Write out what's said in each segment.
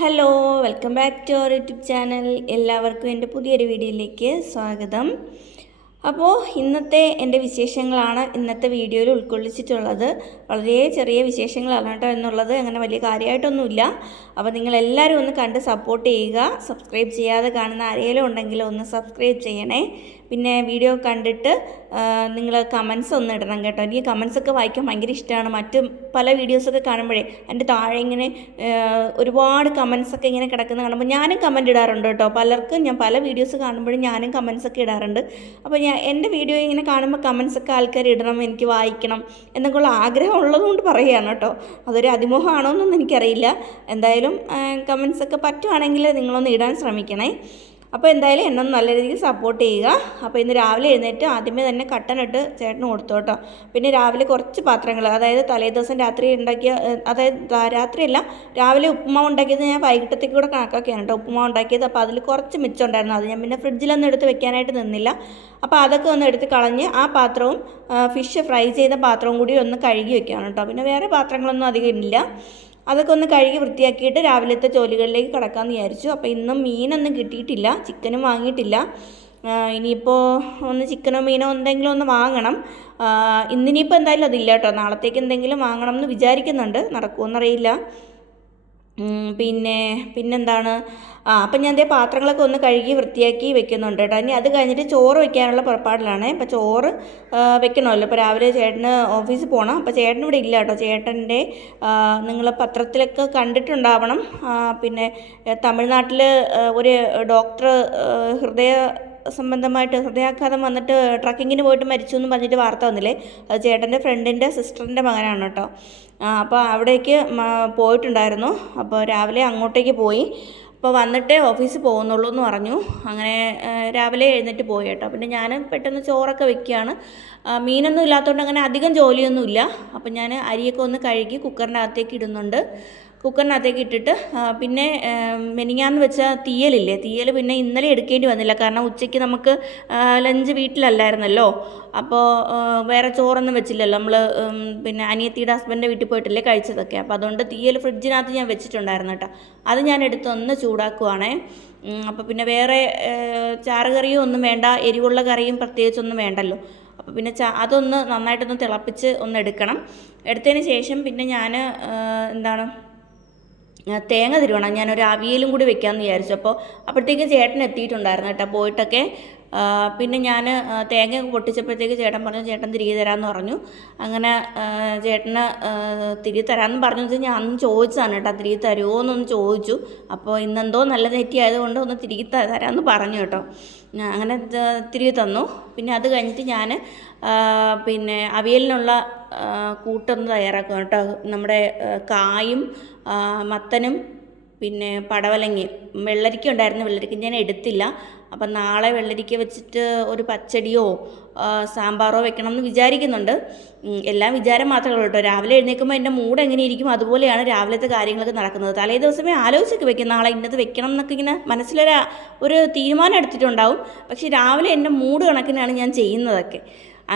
Hello welcome back to our YouTube channel. എല്ലാവർക്കും എൻ്റെ പുതിയൊരു വീഡിയോയിലേക്ക് സ്വാഗതം. അപ്പോൾ ഇന്നത്തെ എൻ്റെ വിശേഷങ്ങളാണ് ഇന്നത്തെ വീഡിയോയിൽ ഉൾക്കൊള്ളിച്ചിട്ടുള്ളത്. വളരെ ചെറിയ വിശേഷങ്ങളാണ് കേട്ടോ എന്നുള്ളത്, അങ്ങനെ വലിയ കാര്യമായിട്ടൊന്നുമില്ല. അപ്പോൾ നിങ്ങളെല്ലാവരും ഒന്ന് കണ്ട് സപ്പോർട്ട് ചെയ്യുക. സബ്സ്ക്രൈബ് ചെയ്യാതെ കാണുന്ന ആരെങ്കിലും ഉണ്ടെങ്കിൽ ഒന്ന് സബ്സ്ക്രൈബ് ചെയ്യണേ. പിന്നെ വീഡിയോ കണ്ടിട്ട് നിങ്ങൾ കമൻസ് ഒന്ന് ഇടണം കേട്ടോ. എനിക്ക് കമൻസൊക്കെ വായിക്കാൻ ഭയങ്കര ഇഷ്ടമാണ്. മറ്റ് പല വീഡിയോസൊക്കെ കാണുമ്പോഴേ എൻ്റെ താഴെ ഇങ്ങനെ ഒരുപാട് കമൻസൊക്കെ ഇങ്ങനെ കിടക്കുന്ന കാണുമ്പോൾ ഞാനും കമൻറ്റ് ഇടാറുണ്ട് കേട്ടോ. പലർക്കും ഞാൻ പല വീഡിയോസ് കാണുമ്പോഴും ഞാനും കമൻസൊക്കെ ഇടാറുണ്ട്. അപ്പോൾ എൻ്റെ വീഡിയോ ഇങ്ങനെ കാണുമ്പോൾ കമൻസൊക്കെ ആൾക്കാർ ഇടണം, എനിക്ക് വായിക്കണം എന്നൊക്കെയുള്ള ആഗ്രഹം ഉള്ളതുകൊണ്ട് പറയുകയാണ് കേട്ടോ. അതൊരു അതിമോഹമാണോ എന്നൊന്നും എനിക്കറിയില്ല. എന്തായാലും കമൻസൊക്കെ പറ്റുവാണെങ്കിൽ നിങ്ങളൊന്ന് ഇടാൻ ശ്രമിക്കണേ. അപ്പോൾ എന്തായാലും എന്നെ നല്ല രീതിയിൽ സപ്പോർട്ട് ചെയ്യുക. അപ്പോൾ ഇന്ന് രാവിലെ എഴുന്നേറ്റ് ആദ്യമേ തന്നെ കട്ടനിട്ട് ചേട്ടന് കൊടുത്തു കേട്ടോ. പിന്നെ രാവിലെ കുറച്ച് പാത്രങ്ങൾ, അതായത് തലേദിവസം രാത്രി ഉണ്ടാക്കിയ, അതായത് രാത്രിയല്ല രാവിലെ ഉപ്പുമാവ് ഉണ്ടാക്കിയത് ഞാൻ വൈകിട്ടത്തേക്ക് കൂടെ കണക്കാക്കിയാണ് കേട്ടോ ഉപ്പുമാവ് ഉണ്ടാക്കിയത്. അപ്പോൾ അതിൽ കുറച്ച് മിച്ചം ഉണ്ടായിരുന്നു. അത് ഞാൻ പിന്നെ ഫ്രിഡ്ജിലൊന്നും എടുത്ത് വെക്കാനായിട്ട് നിന്നില്ല. അപ്പോൾ അതൊക്കെ ഒന്ന് എടുത്ത് കളഞ്ഞ് ആ പാത്രവും ഫിഷ് ഫ്രൈ ചെയ്ത പാത്രവും കൂടി ഒന്ന് കഴുകി വെക്കുകയാണ് കേട്ടോ. പിന്നെ വേറെ പാത്രങ്ങളൊന്നും അധികം ഇല്ല. അതൊക്കെ ഒന്ന് കഴുകി വൃത്തിയാക്കിയിട്ട് രാവിലത്തെ ജോലികളിലേക്ക് കടക്കാമെന്ന് വിചാരിച്ചു. അപ്പോൾ ഇന്നും മീനൊന്നും കിട്ടിയിട്ടില്ല, ചിക്കനും വാങ്ങിയിട്ടില്ല. ഇനിയിപ്പോൾ ഒന്ന് ചിക്കനോ മീനോ എന്തെങ്കിലും ഒന്ന് വാങ്ങണം. ഇന്നിനിയിപ്പോൾ എന്തായാലും അതില്ല കേട്ടോ. നാളത്തേക്ക് എന്തെങ്കിലും വാങ്ങണം എന്ന് വിചാരിക്കുന്നുണ്ട്, നടക്കുമെന്നറിയില്ല. പിന്നെന്താണ്, അപ്പം ഞാൻ അതേ പാത്രങ്ങളൊക്കെ ഒന്ന് കഴുകി വൃത്തിയാക്കി വെക്കുന്നുണ്ട് കേട്ടോ. ഇനി അത് കഴിഞ്ഞിട്ട് ചോറ് വെക്കാനുള്ള പുറപ്പാടിലാണ്. ഇപ്പോൾ ചോറ് വെക്കണമല്ലോ. ഇപ്പോൾ രാവിലെ ചേട്ടന് ഓഫീസിൽ പോകണം. അപ്പോൾ ചേട്ടൻ ഇവിടെ ഇല്ല കേട്ടോ. ചേട്ടൻ്റെ നിങ്ങൾ പത്രത്തിലൊക്കെ കണ്ടിട്ടുണ്ടാവണം. പിന്നെ തമിഴ്നാട്ടിൽ ഒരു ഡോക്ടർ സംബന്ധമായിട്ട് ഹൃദയാഘാതം വന്നിട്ട് ട്രക്കിങ്ങിന് പോയിട്ട് മരിച്ചു എന്ന് പറഞ്ഞിട്ട് വാർത്ത വന്നില്ലേ. അത് ചേട്ടൻ്റെ ഫ്രണ്ടിൻ്റെ സിസ്റ്ററിൻ്റെ മകനാണ് കേട്ടോ. അപ്പോൾ അവിടേക്ക് പോയിട്ടുണ്ടായിരുന്നു. അപ്പോൾ രാവിലെ അങ്ങോട്ടേക്ക് പോയി. അപ്പോൾ വന്നിട്ടേ ഓഫീസിൽ പോകുന്നുള്ളൂ എന്ന് പറഞ്ഞു. അങ്ങനെ രാവിലെ എഴുന്നേറ്റ് പോയി കേട്ടോ. പിന്നെ ഞാൻ പെട്ടെന്ന് ചോറൊക്കെ വെക്കുകയാണ്. മീനൊന്നും ഇല്ലാത്തതുകൊണ്ട് അങ്ങനെ അധികം ജോലിയൊന്നുമില്ല. അപ്പോൾ ഞാൻ അരിയൊക്കെ ഒന്ന് കഴുകി കുക്കറിൻ്റെ അകത്തേക്ക് ഇടുന്നുണ്ട്. കുക്കറിനകത്തേക്ക് ഇട്ടിട്ട് പിന്നെ മെനിങ്ങാന്ന് വെച്ച തീയലില്ലേ, തീയൽ പിന്നെ ഇന്നലെ എടുക്കേണ്ടി വന്നില്ല. കാരണം ഉച്ചയ്ക്ക് നമുക്ക് ലഞ്ച് വീട്ടിലല്ലായിരുന്നല്ലോ. അപ്പോൾ വേറെ ചോറൊന്നും വെച്ചില്ലല്ലോ നമ്മൾ. പിന്നെ അനിയത്തിയുടെ ഹസ്ബൻഡിൻ്റെ വീട്ടിൽ പോയിട്ടല്ലേ കഴിച്ചതൊക്കെ. അപ്പോൾ അതുകൊണ്ട് തീയൽ ഫ്രിഡ്ജിനകത്ത് ഞാൻ വെച്ചിട്ടുണ്ടായിരുന്നു കേട്ടോ. അത് ഞാൻ എടുത്തൊന്ന് ചൂടാക്കുവാണേ. അപ്പോൾ പിന്നെ വേറെ ചാറുകറിയും ഒന്നും വേണ്ട, എരിവുള്ള കറിയും പ്രത്യേകിച്ചൊന്നും വേണ്ടല്ലോ. അപ്പോൾ പിന്നെ അതൊന്ന് നന്നായിട്ടൊന്ന് തിളപ്പിച്ച് ഒന്ന് എടുക്കണം. എടുത്തതിന് ശേഷം പിന്നെ ഞാൻ തേങ്ങ തിരുവണം. ഞാനൊരു അവിയലും കൂടി വെക്കാമെന്ന് വിചാരിച്ചു. അപ്പോഴത്തേക്ക് ചേട്ടൻ എത്തിയിട്ടുണ്ടായിരുന്നു കേട്ടോ, പോയിട്ടൊക്കെ. പിന്നെ ഞാൻ തേങ്ങ പൊട്ടിച്ചപ്പോഴത്തേക്ക് ചേട്ടൻ പറഞ്ഞു ചേട്ടൻ തിരികെ തരാമെന്ന് പറഞ്ഞു. അങ്ങനെ ചേട്ടന് തിരികെ തരാമെന്ന് പറഞ്ഞു വെച്ചാൽ ഞാൻ അന്ന് ചോദിച്ചതാണ് കേട്ടോ, തിരികെ തരുമോ എന്നൊന്ന് ചോദിച്ചു. അപ്പോൾ ഇന്നെന്തോ നല്ല നെറ്റി ആയതുകൊണ്ട് ഒന്ന് തിരികെ തരാമെന്ന് പറഞ്ഞു കേട്ടോ. അങ്ങനെ തിരികെ തന്നു. പിന്നെ അത് കഴിഞ്ഞിട്ട് ഞാൻ പിന്നെ അവിയലിനുള്ള കൂട്ടൊന്ന് തയ്യാറാക്കും കേട്ടോ. നമ്മുടെ കായും മത്തനും പിന്നെ പടവലങ്ങയും വെള്ളരിക്ക ഉണ്ടായിരുന്നു. വെള്ളരിക്ക ഞാൻ എടുത്തില്ല. അപ്പം നാളെ വെള്ളരിക്ക വെച്ചിട്ട് ഒരു പച്ചടിയോ സാമ്പാറോ വെക്കണം എന്ന് വിചാരിക്കുന്നുണ്ട്. എല്ലാം വിചാരം മാത്രമേ ഉള്ളൂ കേട്ടോ. രാവിലെ എഴുന്നേൽക്കുമ്പോൾ എൻ്റെ മൂഡ് എങ്ങനെയിരിക്കും അതുപോലെയാണ് രാവിലത്തെ കാര്യങ്ങളൊക്കെ നടക്കുന്നത്. തലേ ദിവസമേ ആലോചിച്ചൊക്കെ വെക്കും, നാളെ ഇന്നത് വെക്കണം എന്നൊക്കെ ഇങ്ങനെ മനസ്സിലൊരു തീരുമാനം എടുത്തിട്ടുണ്ടാവും. പക്ഷേ രാവിലെ എൻ്റെ മൂഡ് കണക്കിനാണ് ഞാൻ ചെയ്യുന്നതൊക്കെ.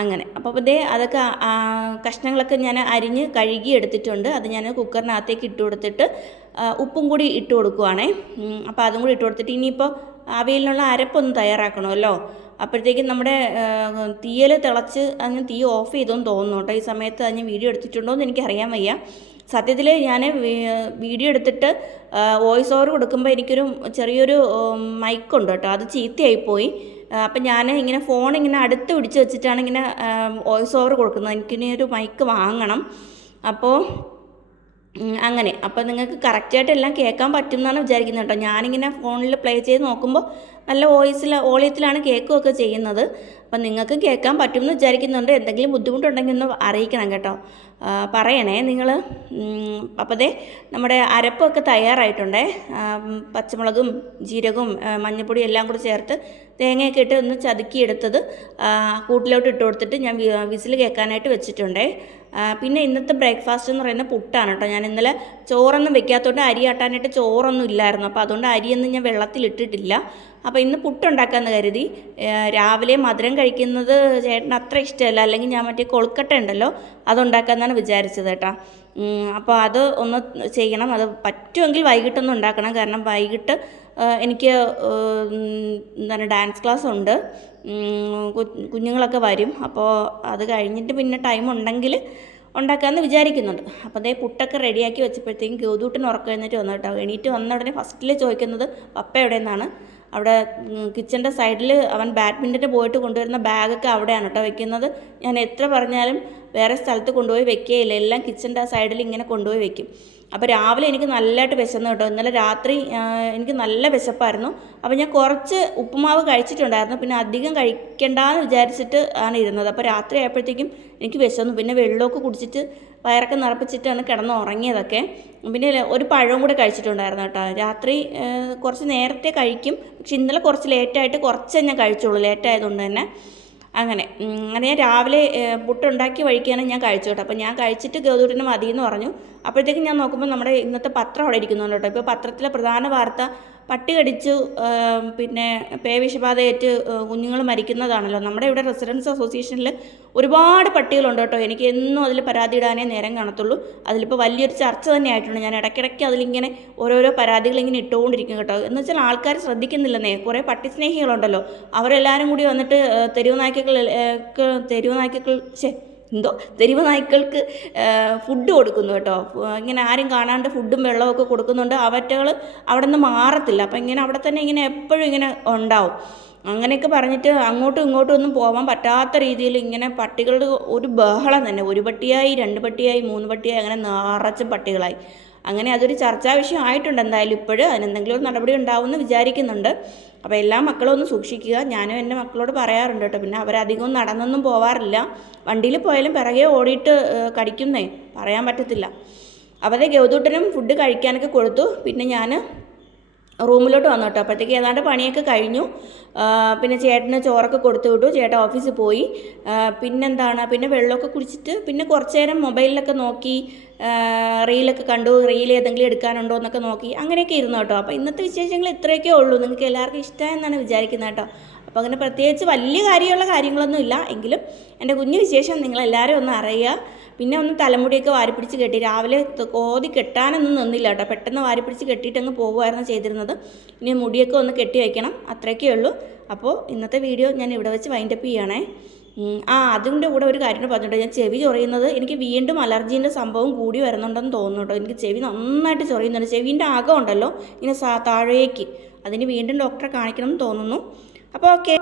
അങ്ങനെ അപ്പോൾ അതൊക്കെ കഷ്ണങ്ങളൊക്കെ ഞാൻ അരിഞ്ഞ് കഴുകി എടുത്തിട്ടുണ്ട്. അത് ഞാൻ കുക്കറിനകത്തേക്ക് ഇട്ട് കൊടുത്തിട്ട് ഉപ്പും കൂടി ഇട്ട് കൊടുക്കുവാണേ. അപ്പോൾ അതും കൂടി ഇട്ട് കൊടുത്തിട്ട് ഇനിയിപ്പോൾ അവയിലുള്ള അരപ്പൊന്ന് തയ്യാറാക്കണമല്ലോ. അപ്പോഴത്തേക്കും നമ്മുടെ തീയൽ തിളച്ച് അതിന് തീ ഓഫ് ചെയ്തോന്ന് തോന്നുന്നു കേട്ടോ. ഈ സമയത്ത് അതിന് വീഡിയോ എടുത്തിട്ടുണ്ടോ എന്ന് എനിക്കറിയാൻ വയ്യ. സത്യത്തിൽ ഞാൻ വീഡിയോ എടുത്തിട്ട് വോയിസ് ഓവർ കൊടുക്കുമ്പോൾ എനിക്കൊരു ചെറിയൊരു മൈക്കുണ്ട് കേട്ടോ, അത് ചീത്തയായിപ്പോയി. അപ്പം ഞാൻ ഇങ്ങനെ ഫോൺ ഇങ്ങനെ അടുത്ത് പിടിച്ച് വെച്ചിട്ടാണ് ഇങ്ങനെ വോയിസ് ഓവർ കൊടുക്കുന്നത്. എനിക്കിനി ഒരു മൈക്ക് വാങ്ങണം. അപ്പോൾ അങ്ങനെ അപ്പോൾ നിങ്ങൾക്ക് കറക്റ്റായിട്ട് എല്ലാം കേൾക്കാൻ പറ്റും എന്നാണ് വിചാരിക്കുന്നത് കേട്ടോ. ഞാനിങ്ങനെ ഫോണിൽ പ്ലേ ചെയ്ത് നോക്കുമ്പോൾ നല്ല വോളിയത്തിലാണ് കേൾക്കുകയൊക്കെ ചെയ്യുന്നത്. അപ്പം നിങ്ങൾക്കും കേൾക്കാൻ പറ്റുമെന്ന് വിചാരിക്കുന്നുണ്ട്. എന്തെങ്കിലും ബുദ്ധിമുട്ടുണ്ടെങ്കിൽ ഒന്ന് അറിയിക്കണം കേട്ടോ, പറയണേ നിങ്ങൾ. അപ്പോൾ നമ്മുടെ അരപ്പൊക്കെ തയ്യാറായിട്ടുണ്ടേ. പച്ചമുളകും ജീരകവും മഞ്ഞൾപ്പൊടിയും എല്ലാം കൂടി ചേർത്ത് തേങ്ങയൊക്കെ ഇട്ട് ഒന്ന് ചതുക്കിയെടുത്തത് കൂട്ടിലോട്ട് ഇട്ട് കൊടുത്തിട്ട് ഞാൻ വിസിൽ കേൾക്കാനായിട്ട് വെച്ചിട്ടുണ്ടേ. പിന്നെ ഇന്നത്തെ ബ്രേക്ക്ഫാസ്റ്റ് എന്ന് പറയുന്നത് പുട്ടാണ് കേട്ടോ. ഞാൻ ഇന്നലെ ചോറൊന്നും വെക്കാത്തതുകൊണ്ട് അരി ആട്ടാനായിട്ട് ചോറൊന്നും ഇല്ലായിരുന്നു. അപ്പോൾ അതുകൊണ്ട് അരിയൊന്നും ഞാൻ വെള്ളത്തിലിട്ടിട്ടില്ല. അപ്പോൾ ഇന്ന് പുട്ടുണ്ടാക്കാമെന്ന് കരുതി. രാവിലെ മധുരം കഴിക്കുന്നത് ചേട്ടന് അത്ര ഇഷ്ടമല്ല, അല്ലെങ്കിൽ ഞാൻ മറ്റേ കൊഴുക്കട്ട ഉണ്ടല്ലോ അതുണ്ടാക്കാമെന്നാണ് വിചാരിച്ചത് കേട്ടോ. അപ്പോൾ അത് ഒന്ന് ചെയ്യണം. അത് പറ്റുമെങ്കിൽ വൈകിട്ടൊന്നും ഉണ്ടാക്കണം. കാരണം വൈകിട്ട് എനിക്ക് എന്താണ് ഡാൻസ് ക്ലാസ് ഉണ്ട്, കുഞ്ഞുങ്ങളൊക്കെ വരും. അപ്പോൾ അത് കഴിഞ്ഞിട്ട് പിന്നെ ടൈം ഉണ്ടെങ്കിൽ ഉണ്ടാക്കാമെന്ന് വിചാരിക്കുന്നുണ്ട്. അപ്പോൾ അതേ പുട്ടൊക്കെ റെഡിയാക്കി വെച്ചപ്പോഴത്തേക്കും ഗൗതൂട്ടിന് ഉറക്കം എഴുന്നേറ്റ് വന്നു കേട്ടോ. എണീറ്റ് വന്ന ഉടനെ ഫസ്റ്റിൽ ചോദിക്കുന്നത് പപ്പ എവിടെയെന്നാണ്. അവിടെ കിച്ചൻ്റെ സൈഡിൽ അവൻ ബാഡ്മിൻ്റന് പോയിട്ട് കൊണ്ടുവരുന്ന ബാഗൊക്കെ അവിടെയാണ് കേട്ടോ വെക്കുന്നത്. ഞാൻ എത്ര പറഞ്ഞാലും വേറെ സ്ഥലത്ത് കൊണ്ടുപോയി വെക്കുകയില്ല, എല്ലാം കിച്ചൻ്റെ ആ സൈഡിൽ ഇങ്ങനെ കൊണ്ടുപോയി വെക്കും. അപ്പോൾ രാവിലെ എനിക്ക് നല്ലതായിട്ട് വിശന്നു കേട്ടോ. ഇന്നലെ രാത്രി എനിക്ക് നല്ല വിശപ്പായിരുന്നു. അപ്പോൾ ഞാൻ കുറച്ച് ഉപ്പുമാവ് കഴിച്ചിട്ടുണ്ടായിരുന്നു, പിന്നെ അധികം കഴിക്കണ്ടെന്ന് വിചാരിച്ചിട്ട് ആണ് ഇരുന്നത്. അപ്പോൾ രാത്രി ആയപ്പോഴത്തേക്കും എനിക്ക് വിശന്നു. പിന്നെ വെള്ളമൊക്കെ കുടിച്ചിട്ട് വയറൊക്കെ നിറപ്പിച്ചിട്ടാണ് കിടന്ന് ഉറങ്ങിയതൊക്കെ. പിന്നെ ഒരു പഴവും കൂടെ കഴിച്ചിട്ടുണ്ടായിരുന്നു കേട്ടോ. രാത്രി കുറച്ച് നേരത്തെ കഴിക്കും, പക്ഷെ ഇന്നലെ കുറച്ച് ലേറ്റായിട്ട് കുറച്ചേ ഞാൻ കഴിച്ചുള്ളൂ, ലേറ്റായതുകൊണ്ട് തന്നെ. അങ്ങനെ ഞാൻ രാവിലെ പുട്ടുണ്ടാക്കി വഴിക്കാണ് ഞാൻ കഴിച്ചു കേട്ടോ. അപ്പോൾ ഞാൻ കഴിച്ചിട്ട് ഗൗതൂട്ടിന് മതിയെന്ന് പറഞ്ഞു. അപ്പോഴത്തേക്കും ഞാൻ നോക്കുമ്പോൾ നമ്മുടെ ഇന്നത്തെ പത്രം അവിടെ ഇരിക്കുന്നുണ്ട് കേട്ടോ. ഇപ്പോൾ പത്രത്തിലെ പ്രധാന വാർത്ത പട്ടി കടിച്ചു പിന്നെ പേവിഷബാധയേറ്റ് കുഞ്ഞുങ്ങൾ മരിക്കുന്നതാണല്ലോ. നമ്മുടെ ഇവിടെ റെസിഡൻസ് അസോസിയേഷനിൽ ഒരുപാട് പട്ടികളുണ്ട് കേട്ടോ. എനിക്ക് എന്നും അതിൽ പരാതി ഇടാനേ നേരം കാണത്തുള്ളൂ. അതിലിപ്പോൾ വലിയൊരു ചർച്ച തന്നെ ആയിട്ടുണ്ട്. ഞാൻ ഇടയ്ക്കിടയ്ക്ക് അതിലിങ്ങനെ ഓരോരോ പരാതികൾ ഇങ്ങനെ ഇട്ടുകൊണ്ടിരിക്കും കേട്ടോ. എന്ന് വെച്ചാൽ ആൾക്കാർ ശ്രദ്ധിക്കുന്നില്ലെന്നേ. കുറേ പട്ടി സ്നേഹികളുണ്ടല്ലോ, അവരെല്ലാവരും കൂടി വന്നിട്ട് തെരുവ് നായ്ക്കൾക്ക് ഫുഡ് കൊടുക്കുന്നു കേട്ടോ. ഇങ്ങനെ ആരും കാണാണ്ട് ഫുഡും വെള്ളമൊക്കെ കൊടുക്കുന്നുണ്ട്. അവറ്റകൾ അവിടെ നിന്ന് മാറത്തില്ല. അപ്പം ഇങ്ങനെ അവിടെ തന്നെ ഇങ്ങനെ എപ്പോഴും ഇങ്ങനെ ഉണ്ടാവും. അങ്ങനെയൊക്കെ പറഞ്ഞിട്ട് അങ്ങോട്ടും ഇങ്ങോട്ടും ഒന്നും പോകാൻ പറ്റാത്ത രീതിയിൽ ഇങ്ങനെ പട്ടികളുടെ ഒരു ബഹളം തന്നെ. ഒരു പട്ടിയായി, 2 പട്ടിയായി, 3 പട്ടിയായി, അങ്ങനെ നിറച്ചും പട്ടികളായി. അങ്ങനെ അതൊരു ചർച്ചാ വിഷയം ആയിട്ടുണ്ട്. എന്തായാലും ഇപ്പോഴും അതിനെന്തെങ്കിലും ഒരു നടപടി ഉണ്ടാവുമെന്ന് വിചാരിക്കുന്നുണ്ട്. അപ്പോൾ എല്ലാ മക്കളും ഒന്ന് സൂക്ഷിക്കുക. ഞാനും എൻ്റെ മക്കളോട് പറയാറുണ്ട് കേട്ടോ. പിന്നെ അവരധികവും നടന്നൊന്നും പോവാറില്ല. വണ്ടിയിൽ പോയാലും പിറകെ ഓടിയിട്ട് കടിക്കുന്നേ, പറയാൻ പറ്റത്തില്ല. അവരെ ഗൗതൂട്ടനും ഫുഡ് കഴിക്കാനൊക്കെ കൊടുത്തു. പിന്നെ ഞാൻ റൂമിലോട്ട് വന്നു കേട്ടോ. അപ്പോഴത്തേക്ക് ഏതാണ്ട് പണിയൊക്കെ കഴിഞ്ഞു. പിന്നെ ചേട്ടന് ചോറൊക്കെ കൊടുത്തു വിട്ടു. ചേട്ടൻ ഓഫീസിൽ പോയി. പിന്നെ വെള്ളമൊക്കെ കുടിച്ചിട്ട് പിന്നെ കുറച്ച് നേരം മൊബൈലിലൊക്കെ നോക്കി, റീലൊക്കെ കണ്ടു. റീൽ ഏതെങ്കിലും എടുക്കാനുണ്ടോ എന്നൊക്കെ നോക്കി, അങ്ങനെയൊക്കെ ഇരുന്നു കേട്ടോ. അപ്പോൾ ഇന്നത്തെ വിശേഷങ്ങൾ ഇത്രയൊക്കെ ഉള്ളൂ. നിങ്ങൾക്ക് എല്ലാവർക്കും ഇഷ്ടമായെന്നാണ് വിചാരിക്കുന്നത് കേട്ടോ. അപ്പോൾ അങ്ങനെ പ്രത്യേകിച്ച് വലിയ കാര്യങ്ങളൊന്നും ഇല്ല, എങ്കിലും എൻ്റെ കുഞ്ഞു വിശേഷം നിങ്ങളെല്ലാവരും ഒന്ന് അറിയുക. പിന്നെ ഒന്ന് തലമുടിയൊക്കെ വാരിപ്പിടിച്ച് കെട്ടി. രാവിലെ കോതി കെട്ടാനൊന്നും നിന്നില്ല കേട്ടോ. പെട്ടെന്ന് വാരിപ്പിടിച്ച് കെട്ടിയിട്ടങ്ങ് പോകുമായിരുന്നു ചെയ്തിരുന്നത്. ഇനി മുടിയൊക്കെ ഒന്ന് കെട്ടി വയ്ക്കണം, അത്രയൊക്കെ ഉള്ളൂ. അപ്പോൾ ഇന്നത്തെ വീഡിയോ ഞാൻ ഇവിടെ വെച്ച് വൈൻഡപ്പ് ചെയ്യണേ. അതിൻ്റെ കൂടെ ഒരു കാര്യം പറഞ്ഞിട്ട്, ഞാൻ ചെവി ചൊറിയുന്നത് എനിക്ക് വീണ്ടും അലർജീൻ്റെ സംഭവം കൂടി വരുന്നുണ്ടെന്ന് തോന്നുന്നു കേട്ടോ. എനിക്ക് ചെവി നന്നായിട്ട് ചൊറിയുന്നുണ്ട്. ചെവീൻ്റെ അകം ഉണ്ടല്ലോ ഇങ്ങനെ താഴേക്ക്, അതിന് വീണ്ടും ഡോക്ടറെ കാണിക്കണം എന്ന് തോന്നുന്നു. അപ്പോൾ ഓക്കെ.